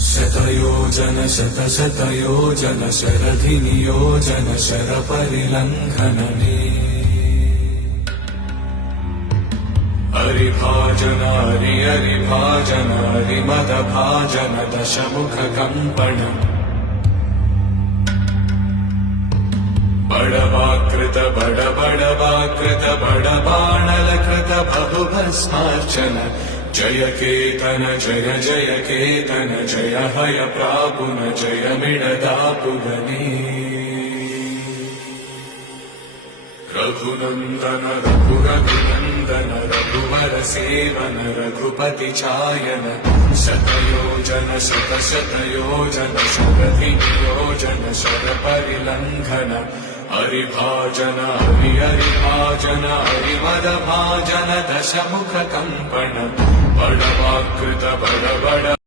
शतयोजन शतशतयोजन शरधिनियोजन शरपरिलङ्घनने हरिभाजन हरिभाजन हरिमदभाजन दशमुखकम्पणम् बडवाकृत बडवाकृत बडबाणलकृत बहुभस्मार्चन जय केतन जय जय केतन जय हय प्रापुन जय मिडदापुगने रघुनन्दन रघुनन्दन रघुवर सेवन रघुपति चायन शतयोजन शतशतयोजन शरधिनियोजन शरपरिलङ्घन हरिभाजन हरिभाजन हरिमदभाजन दशमुखकम्पण बडवाकृत बड